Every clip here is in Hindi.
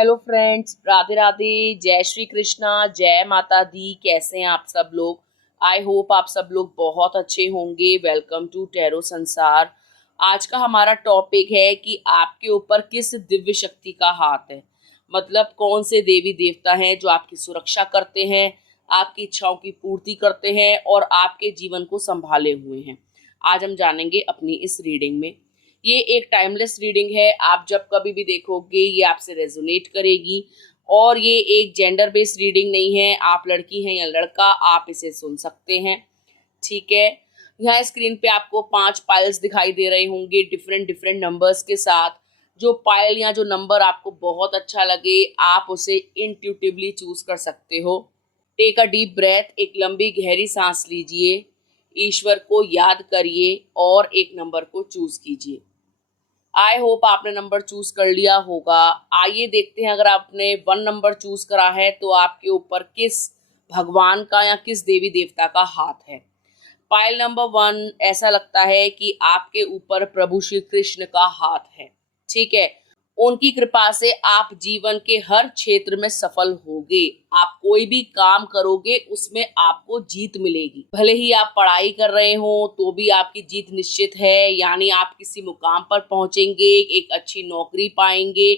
हेलो फ्रेंड्स, राधे राधे, जय श्री कृष्णा, जय माता दी। कैसे हैं आप सब लोग? आई होप आप सब लोग बहुत अच्छे होंगे। वेलकम टू टैरो संसार। आज का हमारा टॉपिक है कि आपके ऊपर किस दिव्य शक्ति का हाथ है। मतलब कौन से देवी देवता हैं जो आपकी सुरक्षा करते हैं, आपकी इच्छाओं की पूर्ति करते हैं और आपके जीवन को संभाले हुए हैं। आज हम जानेंगे अपनी इस रीडिंग में। ये एक टाइमलेस रीडिंग है। आप जब कभी भी देखोगे ये आपसे रेजोनेट करेगी। और ये एक जेंडर बेस्ड रीडिंग नहीं है। आप लड़की हैं या लड़का, आप इसे सुन सकते हैं। ठीक है। यहाँ स्क्रीन पे आपको 5 पाइल्स दिखाई दे रहे होंगे डिफरेंट डिफरेंट नंबर्स के साथ। जो पाइल या जो नंबर आपको बहुत अच्छा लगे, आप उसे इंट्यूटिवली चूज कर सकते हो। टेक अ डीप ब्रेथ, एक लंबी गहरी सांस लीजिए, ईश्वर को याद करिए और एक नंबर को चूज कीजिए। आई होप आपने नंबर चूज कर लिया होगा। आइए देखते हैं, अगर आपने 1 नंबर चूज करा है तो आपके ऊपर किस भगवान का या किस देवी देवता का हाथ है। पाइल नंबर 1, ऐसा लगता है कि आपके ऊपर प्रभु श्री कृष्ण का हाथ है। ठीक है। उनकी कृपा से आप जीवन के हर क्षेत्र में सफल होगे। आप कोई भी काम करोगे उसमें आपको जीत मिलेगी। भले ही आप पढ़ाई कर रहे हो तो भी आपकी जीत निश्चित है। यानी आप किसी मुकाम पर पहुंचेंगे, एक अच्छी नौकरी पाएंगे,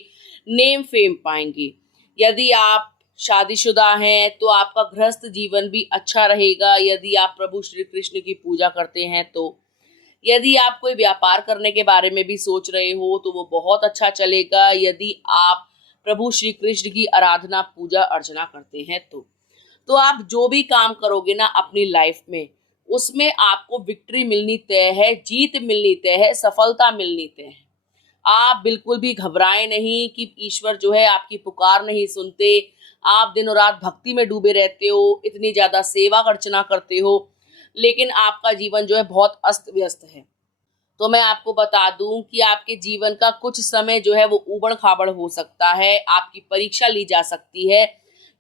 नेम फेम पाएंगे। यदि आप शादीशुदा हैं तो आपका गृहस्थ जीवन भी अच्छा रहेगा। यदि आप प्रभु श्री कृष्ण की पूजा करते हैं तो यदि आप कोई व्यापार करने के बारे में भी सोच रहे हो तो वो बहुत अच्छा चलेगा। यदि आप प्रभु श्री कृष्ण की आराधना पूजा अर्चना करते हैं तो आप जो भी काम करोगे ना अपनी लाइफ में, उसमें आपको विक्ट्री मिलनी तय है, जीत मिलनी तय है, सफलता मिलनी तय है। आप बिल्कुल भी घबराएं नहीं कि ईश्वर जो है आपकी पुकार नहीं सुनते। आप दिनों रात भक्ति में डूबे रहते हो, इतनी ज्यादा सेवा अर्चना करते हो, लेकिन आपका जीवन जो है बहुत अस्त व्यस्त है। तो मैं आपको बता दूं कि आपके जीवन का कुछ समय जो है वो ऊबड़ खाबड़ हो सकता है। आपकी परीक्षा ली जा सकती है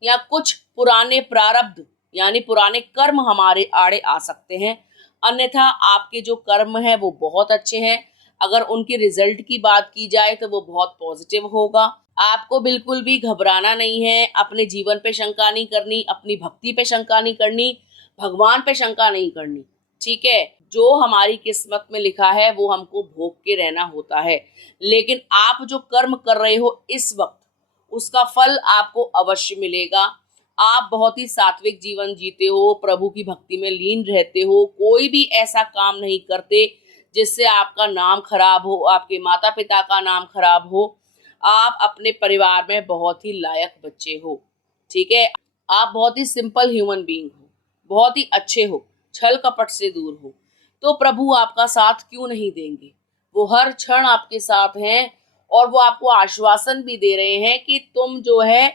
या कुछ पुराने प्रारब्ध यानी पुराने कर्म हमारे आड़े आ सकते हैं। अन्यथा आपके जो कर्म है वो बहुत अच्छे हैं। अगर उनके रिजल्ट की बात की जाए तो वो बहुत पॉजिटिव होगा। आपको बिल्कुल भी घबराना नहीं है, अपने जीवन पे शंका नहीं करनी, अपनी भक्ति पे शंका नहीं करनी, भगवान पे शंका नहीं करनी। ठीक है। जो हमारी किस्मत में लिखा है वो हमको भोग के रहना होता है। लेकिन आप जो कर्म कर रहे हो इस वक्त, उसका फल आपको अवश्य मिलेगा। आप बहुत ही सात्विक जीवन जीते हो, प्रभु की भक्ति में लीन रहते हो, कोई भी ऐसा काम नहीं करते जिससे आपका नाम खराब हो, आपके माता पिता का नाम खराब हो। आप अपने परिवार में बहुत ही लायक बच्चे हो। ठीक है। आप बहुत ही सिंपल ह्यूमन बीइंग हो, बहुत ही अच्छे हो, छल कपट से दूर हो। तो प्रभु आपका साथ क्यों नहीं देंगे? वो हर क्षण आपके साथ हैं और वो आपको आश्वासन भी दे रहे हैं कि तुम जो है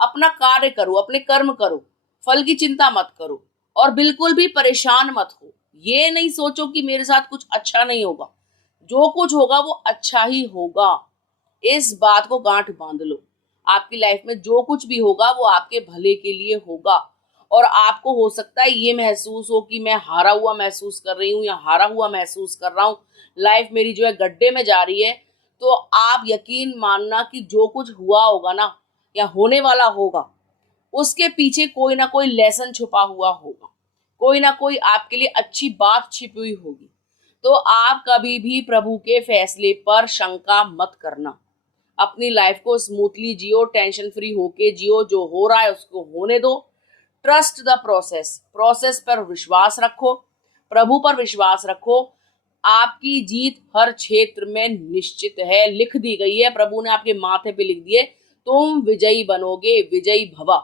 अपना कार्य करो, अपने कर्म करो, फल की चिंता मत करो और बिल्कुल भी परेशान मत हो। ये नहीं सोचो कि मेरे साथ कुछ अच्छा नहीं होगा। जो कुछ होगा वो अच्छा ही होगा। इस बात को गांठ बांध लो। आपकी लाइफ में जो कुछ भी होगा वो आपके भले के लिए होगा। और आपको हो सकता है ये महसूस हो कि मैं हारा हुआ महसूस कर रही हूँ या हारा हुआ महसूस कर रहा हूँ, लाइफ मेरी जो है गड्ढे में जा रही है। तो आप यकीन मानना कि जो कुछ हुआ होगा ना या होने वाला होगा, उसके पीछे कोई ना कोई लेसन छुपा हुआ होगा, कोई ना कोई आपके लिए अच्छी बात छिपी हुई होगी। तो आप कभी भी प्रभु के फैसले पर शंका मत करना। अपनी लाइफ को स्मूथली जियो, टेंशन फ्री होके जियो। जो हो रहा है उसको होने दो। ट्रस्ट द प्रोसेस, प्रोसेस पर विश्वास रखो, प्रभु पर विश्वास रखो। आपकी जीत हर क्षेत्र में निश्चित है, लिख दी गई है, प्रभु ने आपके माथे पे लिख दिए, तुम विजयी बनोगे, विजयी भवा।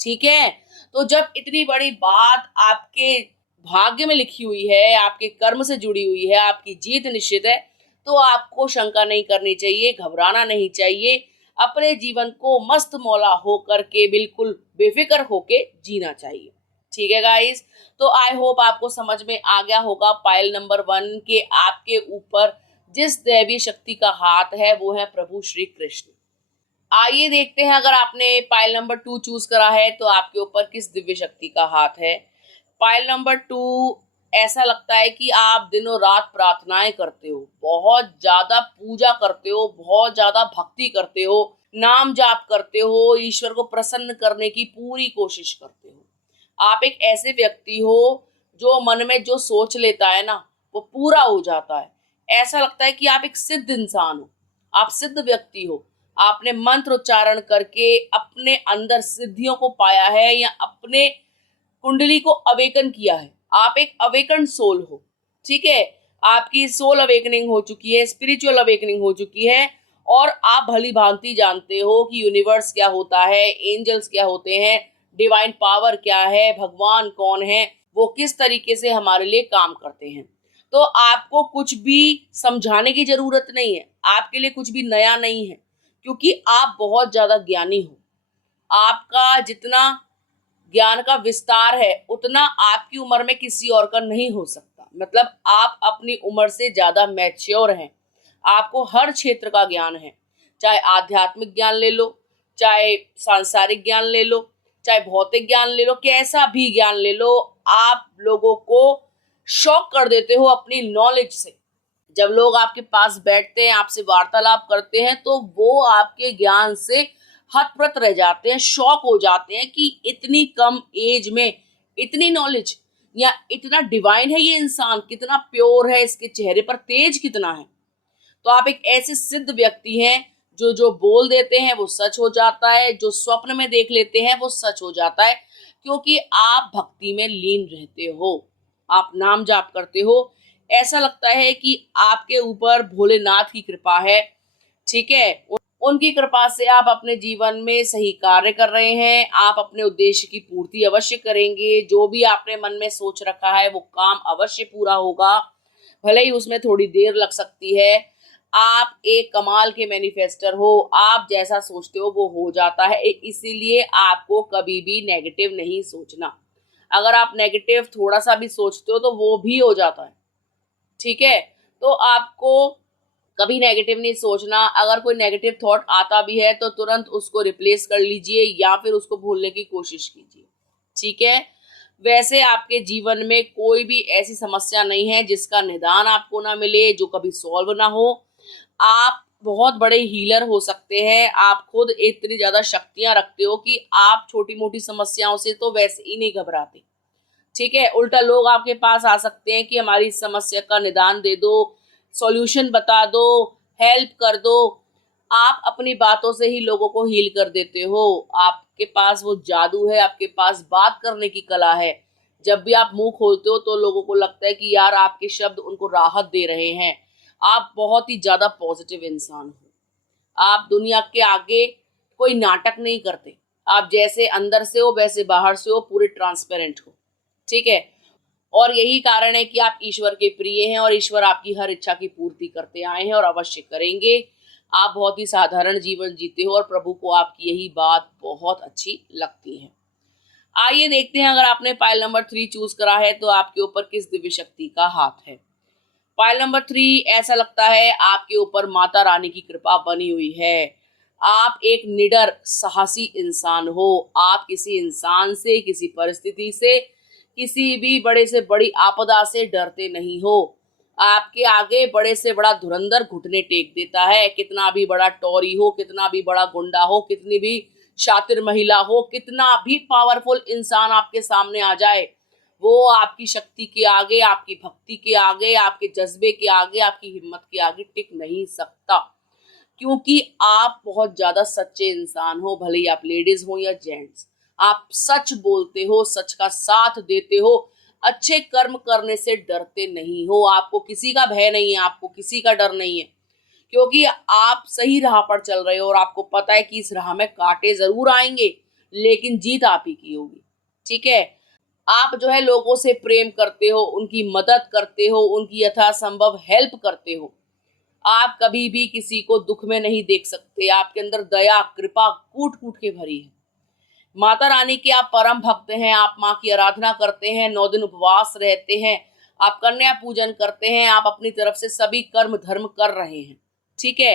ठीक है। तो जब इतनी बड़ी बात आपके भाग्य में लिखी हुई है, आपके कर्म से जुड़ी हुई है, आपकी जीत निश्चित है, तो आपको शंका नहीं करनी चाहिए, घबराना नहीं चाहिए। अपने जीवन को मस्त मौला होकर के बिल्कुल बेफिक्र होके जीना चाहिए। ठीक है गाइस। तो आई होप आपको समझ में आ गया होगा पाइल नंबर 1 के आपके ऊपर जिस दैवीय शक्ति का हाथ है वो है प्रभु श्री कृष्ण। आइए देखते हैं, अगर आपने पाइल नंबर 2 चूज करा है तो आपके ऊपर किस दिव्य शक्ति का हाथ है। पाइल नंबर 2, ऐसा लगता है कि आप दिनों रात प्रार्थनाएं करते हो, बहुत ज्यादा पूजा करते हो, बहुत ज्यादा भक्ति करते हो, नाम जाप करते हो, ईश्वर को प्रसन्न करने की पूरी कोशिश करते हो। आप एक ऐसे व्यक्ति हो जो मन में जो सोच लेता है ना वो पूरा हो जाता है। ऐसा लगता है कि आप एक सिद्ध इंसान हो, आप सिद्ध व्यक्ति हो। आपने मंत्र उच्चारण करके अपने अंदर सिद्धियों को पाया है या अपने कुंडली को अवेकन किया है। आप एक अवेकन सोल हो, ठीक है। आपकी सोल अवेकनिंग हो चुकी है, स्पिरिचुअल अवेकनिंग हो चुकी है और आप भली भांति जानते हो कि यूनिवर्स क्या होता है, एंजल्स क्या होते हैं, डिवाइन पावर क्या है, भगवान कौन है, वो किस तरीके से हमारे लिए काम करते हैं। तो आपको कुछ भी समझाने की जरूरत नहीं है, आपके लिए कुछ भी नया नहीं है, क्योंकि आप बहुत ज्यादा ज्ञानी हो। आपका जितना ज्ञान का विस्तार है उतना आपकी उम्र में किसी और का नहीं हो सकता। मतलब आप अपनी उम्र से ज्यादा मैच्योर हैं, आपको हर क्षेत्र का ज्ञान है। चाहे आध्यात्मिक ज्ञान ले लो, चाहे सांसारिक ज्ञान ले लो, चाहे भौतिक ज्ञान ले लो, कैसा भी ज्ञान ले लो, आप लोगों को शॉक कर देते हो अपनी नॉलेज से। जब लोग आपके पास बैठते हैं, आपसे वार्तालाप करते हैं, तो वो आपके ज्ञान से हतप्रत रह जाते हैं, शॉक हो जाते हैं कि इतनी कम एज में इतनी नॉलेज, या इतना डिवाइन है ये इंसान, कितना प्योर है, इसके चेहरे पर तेज कितना है। तो आप एक ऐसे सिद्ध व्यक्ति हैं जो जो बोल देते हैं वो सच हो जाता है, जो स्वप्न में देख लेते हैं वो सच हो जाता है, क्योंकि आप भक्ति में लीन रहते हो, आप नाम जाप करते हो। ऐसा लगता है कि आपके ऊपर भोलेनाथ की कृपा है, ठीक है। उनकी कृपा से आप अपने जीवन में सही कार्य कर रहे हैं, आप अपने उद्देश्य की पूर्ति अवश्य करेंगे। जो भी आपने मन में सोच रखा है वो काम अवश्य पूरा होगा, भले ही उसमें थोड़ी देर लग सकती है। आप एक कमाल के मैनिफेस्टर हो, आप जैसा सोचते हो वो हो जाता है, इसीलिए आपको कभी भी नेगेटिव नहीं सोचना। अगर आप नेगेटिव थोड़ा सा भी सोचते हो तो वो भी हो जाता है, ठीक है। तो आपको कभी नेगेटिव नहीं सोचना। अगर कोई नेगेटिव थॉट आता भी है तो तुरंत उसको रिप्लेस कर लीजिए या फिर उसको भूलने की कोशिश कीजिए, ठीक है। वैसे आपके जीवन में कोई भी ऐसी समस्या नहीं है जिसका निदान आपको ना मिले, जो कभी सॉल्व ना हो। आप बहुत बड़े हीलर हो सकते हैं, आप खुद इतनी ज्यादा शक्तियां रखते हो कि आप छोटी मोटी समस्याओं से तो वैसे ही नहीं घबराते, ठीक है। उल्टा लोग आपके पास आ सकते हैं कि हमारी इस समस्या का निदान दे दो, सॉल्यूशन बता दो, हेल्प कर दो। आप अपनी बातों से ही लोगों को हील कर देते हो। आपके पास वो जादू है, आपके पास बात करने की कला है। जब भी आप मुंह खोलते हो तो लोगों को लगता है कि यार आपके शब्द उनको राहत दे रहे हैं। आप बहुत ही ज्यादा पॉजिटिव इंसान हो। आप दुनिया के आगे कोई नाटक नहीं करते, आप जैसे अंदर से हो वैसे बाहर से हो, पूरे ट्रांसपेरेंट हो, ठीक है। और यही कारण है कि आप ईश्वर के प्रिय हैं और ईश्वर आपकी हर इच्छा की पूर्ति करते आए हैं और अवश्य करेंगे। आप बहुत ही साधारण जीवन जीते हो और प्रभु को आपकी यही बात बहुत अच्छी लगती है। आइए देखते हैं, अगर आपने पाइल नंबर 3 चूज करा है तो आपके ऊपर किस दिव्य शक्ति का हाथ है। पाइल नंबर 3, ऐसा लगता है आपके ऊपर माता रानी की कृपा बनी हुई है। आप एक निडर साहसी इंसान हो। आप किसी इंसान से, किसी परिस्थिति से, किसी भी बड़े से बड़ी आपदा से डरते नहीं हो। आपके आगे बड़े से बड़ा धुरंधर घुटने टेक देता है। कितना भी बड़ा टोरी हो, कितना भी बड़ा गुंडा हो, कितनी भी शातिर महिला हो, कितना भी पावरफुल इंसान आपके सामने आ जाए, वो आपकी शक्ति के आगे, आपकी भक्ति के आगे, आपके जज्बे के आगे, आपकी हिम्मत के आगे टिक नहीं सकता, क्योंकि आप बहुत ज्यादा सच्चे इंसान हो। भले ही आप लेडीज हो या जेंट्स, आप सच बोलते हो, सच का साथ देते हो, अच्छे कर्म करने से डरते नहीं हो। आपको किसी का भय नहीं है, आपको किसी का डर नहीं है, क्योंकि आप सही राह पर चल रहे हो और आपको पता है कि इस राह में कांटे जरूर आएंगे लेकिन जीत आप ही की होगी, ठीक है। आप जो है लोगों से प्रेम करते हो, उनकी मदद करते हो, उनकी यथासंभव हेल्प करते हो। आप कभी भी किसी को दुख में नहीं देख सकते। आपके अंदर दया कृपा कूट कूट के भरी है। माता रानी के आप परम भक्त हैं। आप माँ की आराधना करते हैं, 9 दिन उपवास रहते हैं, आप कन्या पूजन करते हैं, आप अपनी तरफ से सभी कर्म धर्म कर रहे हैं, ठीक है।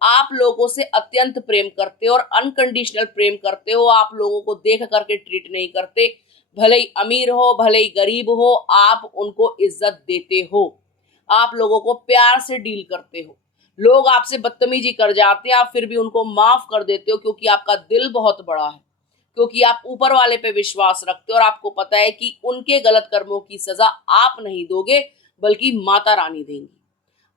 आप लोगों से अत्यंत प्रेम करते हो और अनकंडीशनल प्रेम करते हो। आप लोगों को देख करके ट्रीट नहीं करते, भले ही अमीर हो भले ही गरीब हो, आप उनको इज्जत देते हो। आप लोगों को प्यार से डील करते हो। लोग आपसे बदतमीजी कर जाते हैं, आप फिर भी उनको माफ कर देते हो, क्योंकि आपका दिल बहुत बड़ा है, क्योंकि आप ऊपर वाले पे विश्वास रखते हो और आपको पता है कि उनके गलत कर्मों की सजा आप नहीं दोगे बल्कि माता रानी देंगी।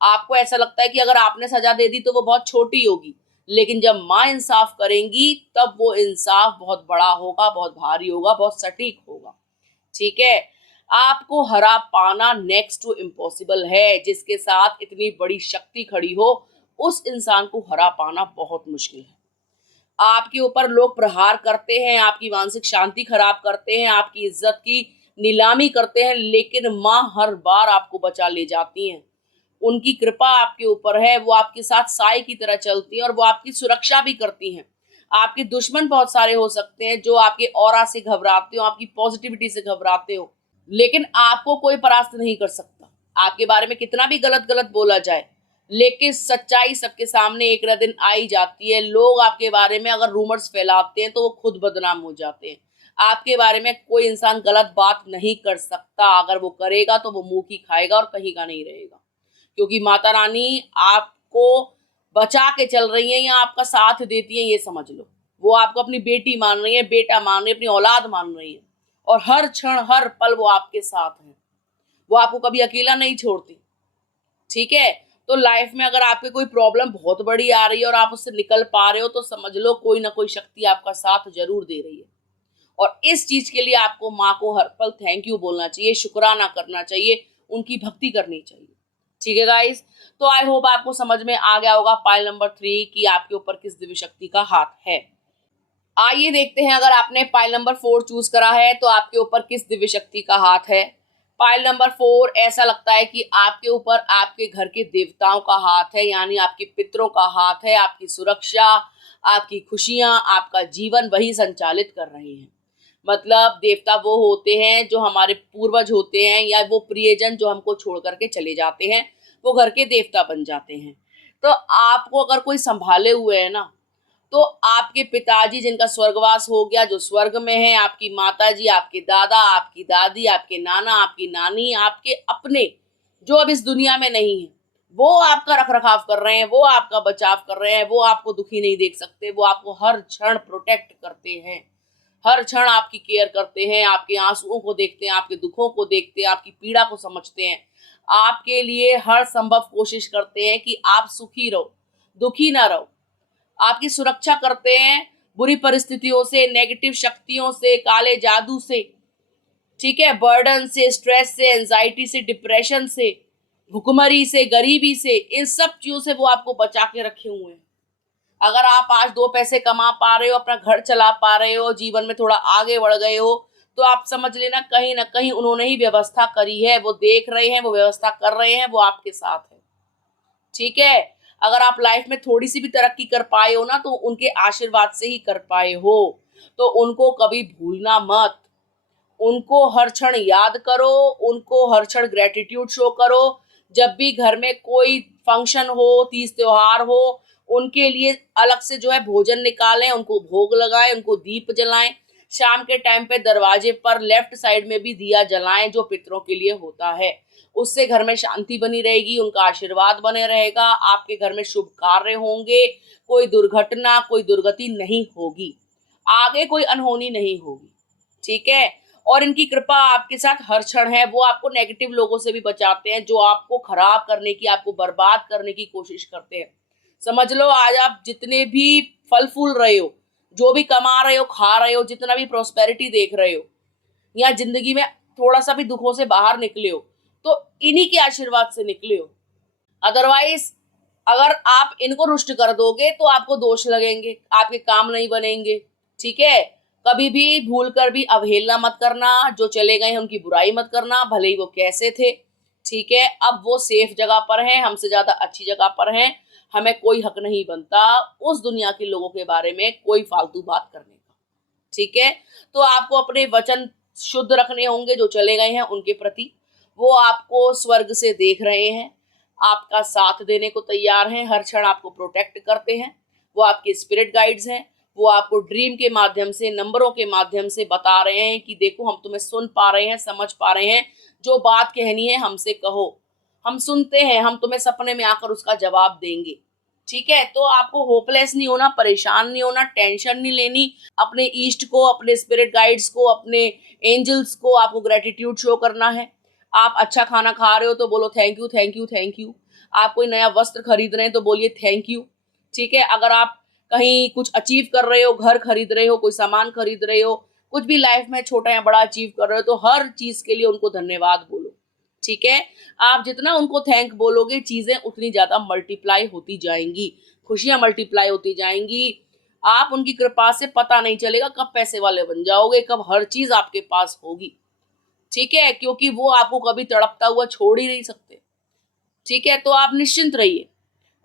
आपको ऐसा लगता है कि अगर आपने सजा दे दी तो वो बहुत छोटी होगी, लेकिन जब माँ इंसाफ करेंगी तब वो इंसाफ बहुत बड़ा होगा, बहुत भारी होगा, बहुत सटीक होगा। ठीक है, आपको हरा पाना नेक्स्ट टू इम्पॉसिबल है। जिसके साथ इतनी बड़ी शक्ति खड़ी हो, उस इंसान को हरा पाना बहुत मुश्किल है। आपके ऊपर लोग प्रहार करते हैं, आपकी मानसिक शांति खराब करते हैं, आपकी इज्जत की नीलामी करते हैं, लेकिन माँ हर बार आपको बचा ले जाती हैं। उनकी कृपा आपके ऊपर है, वो आपके साथ साए की तरह चलती है और वो आपकी सुरक्षा भी करती हैं। आपके दुश्मन बहुत सारे हो सकते हैं जो आपके ऑरा से घबराते हो, आपकी पॉजिटिविटी से घबराते हो, लेकिन आपको कोई परास्त नहीं कर सकता। आपके बारे में कितना भी गलत गलत बोला जाए, लेकिन सच्चाई सबके सामने एक ना दिन आई जाती है। लोग आपके बारे में अगर रूमर्स फैलाते हैं तो वो खुद बदनाम हो जाते हैं। आपके बारे में कोई इंसान गलत बात नहीं कर सकता, अगर वो करेगा तो वो मुंह की खाएगा और कहीं का नहीं रहेगा, क्योंकि माता रानी आपको बचा के चल रही है या आपका साथ देती है, ये समझ लो। वो आपको अपनी बेटी मान रही है, बेटा मान रही है, अपनी औलाद मान रही है, और हर क्षण हर पल वो आपके साथ है। वो आपको कभी अकेला नहीं छोड़ती। ठीक है, तो लाइफ में अगर आपके कोई प्रॉब्लम बहुत बड़ी आ रही है और आप उससे निकल पा रहे हो, तो समझ लो कोई ना कोई शक्ति आपका साथ जरूर दे रही है। और इस चीज के लिए आपको माँ को हर पल थैंक यू बोलना चाहिए, शुक्राना करना चाहिए, उनकी भक्ति करनी चाहिए। ठीक है गाइस, तो आई होप आपको समझ में आ गया होगा पाइल नंबर 3 कि आपके ऊपर किस दिव्य शक्ति का हाथ है। आइए देखते हैं, अगर आपने पाइल नंबर 4 चूज करा है तो आपके ऊपर किस दिव्य शक्ति का हाथ है। पाइल नंबर 4, ऐसा लगता है कि आपके ऊपर आपके घर के देवताओं का हाथ है, यानी आपके पितरों का हाथ है। आपकी सुरक्षा, आपकी खुशियां, आपका जीवन वही संचालित कर रहे हैं। मतलब देवता वो होते हैं जो हमारे पूर्वज होते हैं, या वो प्रियजन जो हमको छोड़ करके चले जाते हैं, वो घर के देवता बन जाते हैं। तो आपको अगर कोई संभाले हुए है ना, तो आपके पिताजी जिनका स्वर्गवास हो गया, जो स्वर्ग में है, आपकी माताजी, आपके दादा, आपकी दादी, आपके नाना, आपकी नानी, आपके अपने जो अब इस दुनिया में नहीं है, वो आपका रख रखाव कर रहे हैं, वो आपका बचाव कर रहे हैं, वो आपको दुखी नहीं देख सकते, वो आपको हर क्षण प्रोटेक्ट करते हैं, हर क्षण आपकी केयर करते हैं, आपके आंसुओं को देखते हैं, आपके दुखों को देखते हैं, आपकी पीड़ा को समझते हैं, आपके लिए हर संभव कोशिश करते हैं कि आप सुखी रहो, दुखी ना रहो। आपकी सुरक्षा करते हैं बुरी परिस्थितियों से, नेगेटिव शक्तियों से, काले जादू से, ठीक है, बर्डन से, स्ट्रेस से, एंजाइटी से, डिप्रेशन से, भुखमरी से, गरीबी से, इन सब चीजों से वो आपको बचा के रखे हुए हैं। अगर आप आज 2 पैसे कमा पा रहे हो, अपना घर चला पा रहे हो, जीवन में थोड़ा आगे बढ़ गए हो, तो आप समझ लेना कहीं ना कहीं उन्होंने ही व्यवस्था करी है। वो देख रहे हैं, वो व्यवस्था कर रहे हैं, वो आपके साथ है। ठीक है, अगर आप लाइफ में थोड़ी सी भी तरक्की कर पाए हो ना, तो उनके आशीर्वाद से ही कर पाए हो। तो उनको कभी भूलना मत, उनको हर क्षण याद करो, उनको हर क्षण ग्रेटिट्यूड शो करो। जब भी घर में कोई फंक्शन हो, तीज त्योहार हो, उनके लिए अलग से जो है भोजन निकालें, उनको भोग लगाएं, उनको दीप जलाएं। शाम के टाइम पे दरवाजे पर लेफ्ट साइड में भी दिया जलाएं, जो पितरों के लिए होता है। उससे घर में शांति बनी रहेगी, उनका आशीर्वाद बने रहेगा, आपके घर में शुभ कार्य होंगे, कोई दुर्घटना, कोई दुर्गति नहीं होगी, आगे कोई अनहोनी नहीं होगी। ठीक है, और इनकी कृपा आपके साथ हर क्षण है। वो आपको नेगेटिव लोगों से भी बचाते हैं, जो आपको खराब करने की, आपको बर्बाद करने की कोशिश करते हैं। समझ लो आज आप जितने भी फल फूल रहे हो, जो भी कमा रहे हो, खा रहे हो, जितना भी प्रोस्पेरिटी देख रहे हो, या जिंदगी में थोड़ा सा भी दुखों से बाहर निकले हो, तो इन्हीं के आशीर्वाद से निकले हो। अदरवाइज अगर आप इनको रुष्ट कर दोगे तो आपको दोष लगेंगे, आपके काम नहीं बनेंगे। ठीक है, कभी भी भूल कर भी अवहेलना मत करना, जो चले गए हैं उनकी बुराई मत करना, भले ही वो कैसे थे। ठीक है, अब वो सेफ जगह पर हैं, हमसे ज्यादा अच्छी जगह पर हैं, हमें कोई हक नहीं बनता उस दुनिया के लोगों के बारे में कोई फालतू बात करने का। ठीक है, तो आपको अपने वचन शुद्ध रखने होंगे, जो चले गए हैं उनके प्रति। वो आपको स्वर्ग से देख रहे हैं, आपका साथ देने को तैयार हैं, हर क्षण आपको प्रोटेक्ट करते हैं। वो आपके स्पिरिट गाइड्स हैं। वो आपको ड्रीम के माध्यम से, नंबरों के माध्यम से बता रहे हैं कि देखो हम तुम्हें सुन पा रहे हैं, समझ पा रहे हैं, जो बात कहनी है हमसे कहो, हम सुनते हैं, हम तुम्हें सपने में आकर उसका जवाब देंगे। ठीक है, तो आपको होपलेस नहीं होना, परेशान नहीं होना, टेंशन नहीं लेनी। अपने ईस्ट को, अपने स्पिरिट गाइड्स को, अपने एंजल्स को आपको ग्रेटिट्यूड शो करना है। आप अच्छा खाना खा रहे हो तो बोलो thank you, thank you, thank you. आप कोई नया वस्त्र खरीद रहे हैं तो बोलिए थैंक यू। ठीक है, अगर आप कहीं कुछ अचीव कर रहे हो, घर खरीद रहे हो, कोई सामान खरीद रहे हो, कुछ भी लाइफ में छोटा या बड़ा अचीव कर रहे हो, तो हर चीज के लिए उनको धन्यवाद बोलो। ठीक है, आप जितना उनको थैंक बोलोगे, चीजें उतनी ज्यादा मल्टीप्लाई होती जाएंगी, खुशियां मल्टीप्लाई होती जाएंगी। आप उनकी कृपा से पता नहीं चलेगा कब पैसे वाले बन जाओगे, कब हर चीज आपके पास होगी। ठीक है, क्योंकि वो आपको कभी तड़पता हुआ छोड़ ही नहीं सकते। ठीक है, तो आप निश्चिंत रहिए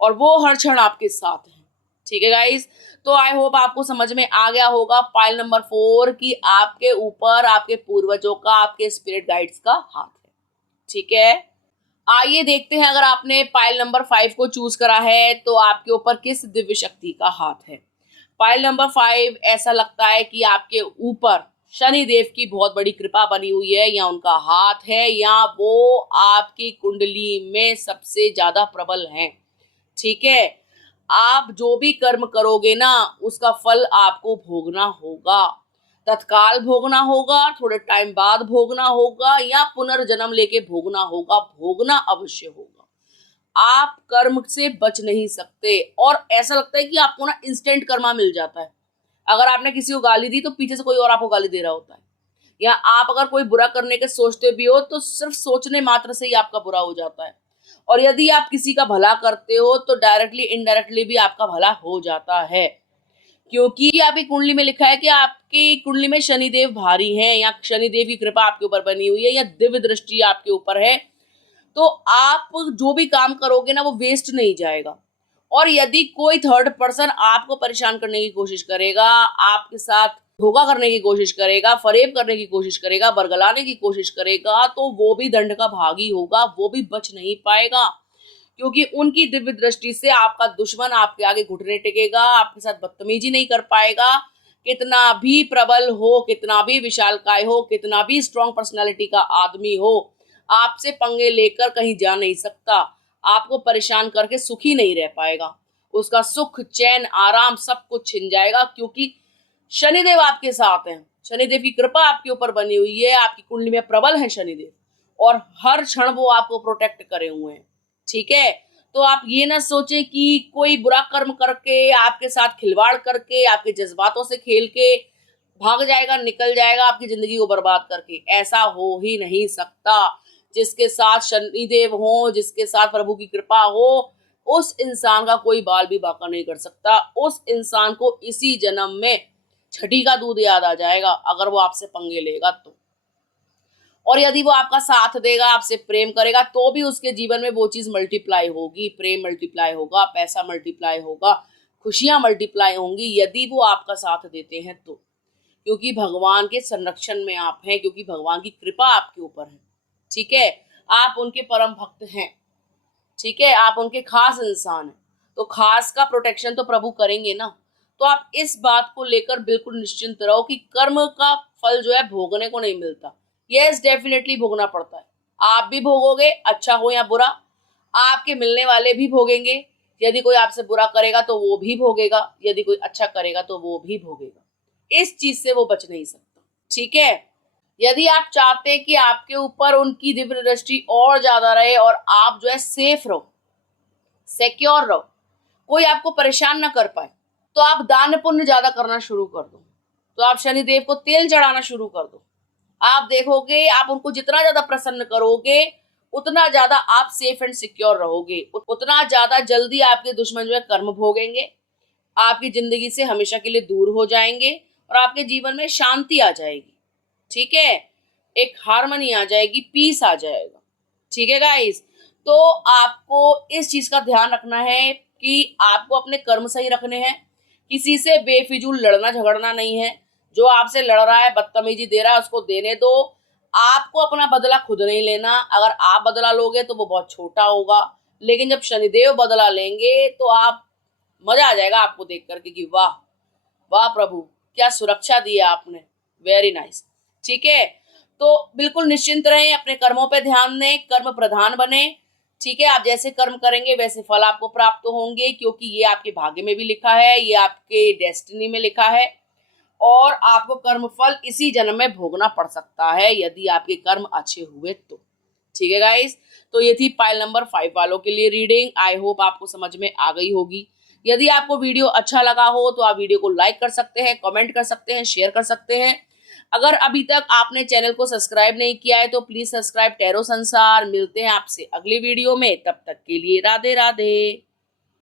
और वो हर क्षण आपके साथ है। ठीक है गाइस, तो आई होप आपको समझ में आ गया होगा पाइल नंबर 4 की आपके ऊपर आपके पूर्वजों का, आपके स्पिरिट गाइड्स का हाथ है। ठीक है, आइए देखते हैं अगर आपने पाइल नंबर 5 को चूज करा है तो आपके ऊपर किस दिव्य शक्ति का हाथ है। पाइल नंबर 5, ऐसा लगता है कि आपके ऊपर शनि देव की बहुत बड़ी कृपा बनी हुई है, या उनका हाथ है, या वो आपकी कुंडली में सबसे ज्यादा प्रबल हैं। ठीक है, आप जो भी कर्म करोगे ना, उसका फल आपको भोगना होगा। तत्काल भोगना होगा, थोड़े टाइम बाद भोगना होगा, या पुनर्जन्म लेके भोगना होगा, भोगना अवश्य होगा। आप कर्म से बच नहीं सकते, और ऐसा लगता है कि आपको ना इंस्टेंट कर्मा मिल जाता है। अगर आपने किसी को गाली दी तो पीछे से कोई और आपको गाली दे रहा होता है, या आप अगर कोई बुरा करने के सोचते भी हो तो सिर्फ सोचने मात्र से ही आपका बुरा हो जाता है। और यदि आप किसी का भला करते हो तो डायरेक्टली इनडायरेक्टली भी आपका भला हो जाता है, क्योंकि आपकी कुंडली में लिखा है कि आपकी कुंडली में शनिदेव भारी हैं, या शनिदेव की कृपा आपके ऊपर बनी हुई है, या दिव्य दृष्टि आपके ऊपर है। तो आप जो भी काम करोगे ना, वो वेस्ट नहीं जाएगा। और यदि कोई थर्ड पर्सन आपको परेशान करने की कोशिश करेगा, आपके साथ धोखा करने की कोशिश करेगा, फरेब करने की कोशिश करेगा, बरगलाने की कोशिश करेगा, तो वो भी दंड का भागी होगा, वो भी बच नहीं पाएगा। क्योंकि उनकी दिव्य दृष्टि से आपका दुश्मन आपके आगे घुटने टेकेगा, आपके साथ बदतमीजी नहीं कर पाएगा। कितना भी प्रबल हो, कितना भी विशालकाय हो, कितना भी स्ट्रॉन्ग पर्सनालिटी का आदमी हो, आपसे पंगे लेकर कहीं जा नहीं सकता। आपको परेशान करके सुखी नहीं रह पाएगा। उसका सुख, चैन, आराम सब कुछ छिन जाएगा, क्योंकि शनिदेव आपके साथ हैं। शनिदेव की कृपा आपके ऊपर बनी हुई है, आपकी कुंडली में प्रबल है शनिदेव, और हर क्षण वो आपको प्रोटेक्ट करे हुए हैं। ठीक है, तो आप ये ना सोचें कि कोई बुरा कर्म करके, आपके साथ खिलवाड़ करके, आपके जज्बातों से खेल के भाग जाएगा, निकल जाएगा आपकी जिंदगी को बर्बाद करके। ऐसा हो ही नहीं सकता। जिसके साथ शनिदेव हो, जिसके साथ प्रभु की कृपा हो, उस इंसान का कोई बाल भी बांका नहीं कर सकता। उस इंसान को इसी जन्म में छठी का दूध याद आ जाएगा, अगर वो आपसे पंगे लेगा तो। और यदि वो आपका साथ देगा, आपसे प्रेम करेगा, तो भी उसके जीवन में वो चीज मल्टीप्लाई होगी। प्रेम मल्टीप्लाई होगा, पैसा मल्टीप्लाई होगा, खुशियां मल्टीप्लाई होंगी, यदि वो आपका साथ देते हैं तो। क्योंकि भगवान के संरक्षण में आप हैं, क्योंकि भगवान की कृपा आपके ऊपर है। ठीक है, आप उनके परम भक्त हैं। ठीक है, आप उनके खास इंसान हैं, तो खास का प्रोटेक्शन तो प्रभु करेंगे ना। तो आप इस बात को लेकर बिल्कुल निश्चिंत रहो कि कर्म का फल जो है भोगने को नहीं मिलता। यस, डेफिनेटली भोगना पड़ता है। आप भी भोगोगे, अच्छा हो या बुरा। आपके मिलने वाले भी भोगेंगे। यदि कोई आपसे बुरा करेगा तो वो भी भोगेगा, यदि कोई अच्छा करेगा तो वो भी भोगेगा। इस चीज से वो बच नहीं सकता। ठीक है, यदि आप चाहते हैं कि आपके ऊपर उनकी दिव्य दृष्टि और ज्यादा रहे और आप जो है सेफ रहो, सिक्योर रहो, कोई आपको परेशान ना कर पाए, तो आप दान पुण्य ज्यादा करना शुरू कर दो। तो आप शनिदेव को तेल चढ़ाना शुरू कर दो। आप देखोगे, आप उनको जितना ज्यादा प्रसन्न करोगे, उतना ज्यादा आप सेफ एंड सिक्योर रहोगे, उतना ज्यादा जल्दी आपके दुश्मन जो है कर्म भोगेंगे, आपकी जिंदगी से हमेशा के लिए दूर हो जाएंगे, और आपके जीवन में शांति आ जाएगी। ठीक है, एक हार्मनी आ जाएगी, पीस आ जाएगा। ठीक है गाइस, तो आपको इस चीज का ध्यान रखना है कि आपको अपने कर्म सही रखने हैं। किसी से बेफिजूल लड़ना झगड़ना नहीं है। जो आपसे लड़ रहा है, बदतमीजी दे रहा है, उसको देने दो। आपको अपना बदला खुद नहीं लेना। अगर आप बदला लोगे तो वो बहुत छोटा होगा, लेकिन जब शनिदेव बदला लेंगे तो आप मजा आ जाएगा आपको देख करके कि वाह वाह प्रभु, क्या सुरक्षा दी है आपने, वेरी नाइस। ठीक है, तो बिल्कुल निश्चिंत रहें, अपने कर्मों पे ध्यान दें, कर्म प्रधान बने, ठीक है, आप जैसे कर्म करेंगे वैसे फल आपको प्राप्त होंगे, क्योंकि ये आपके भाग्य में भी लिखा है, ये आपके डेस्टिनी में लिखा है और आपको कर्म फल इसी जन्म में भोगना पड़ सकता है यदि आपके कर्म अच्छे हुए तो। ठीक है गाइस, तो ये थी पाइल नंबर 5 वालों के लिए रीडिंग। आई होप आपको समझ में आ गई होगी। यदि आपको वीडियो अच्छा लगा हो तो आप वीडियो को लाइक कर सकते हैं, कमेंट कर सकते हैं, शेयर कर सकते हैं। अगर अभी तक आपने चैनल को सब्सक्राइब नहीं किया है तो प्लीज सब्सक्राइब टैरो संसार। मिलते हैं आपसे अगली वीडियो में, तब तक के लिए राधे राधे।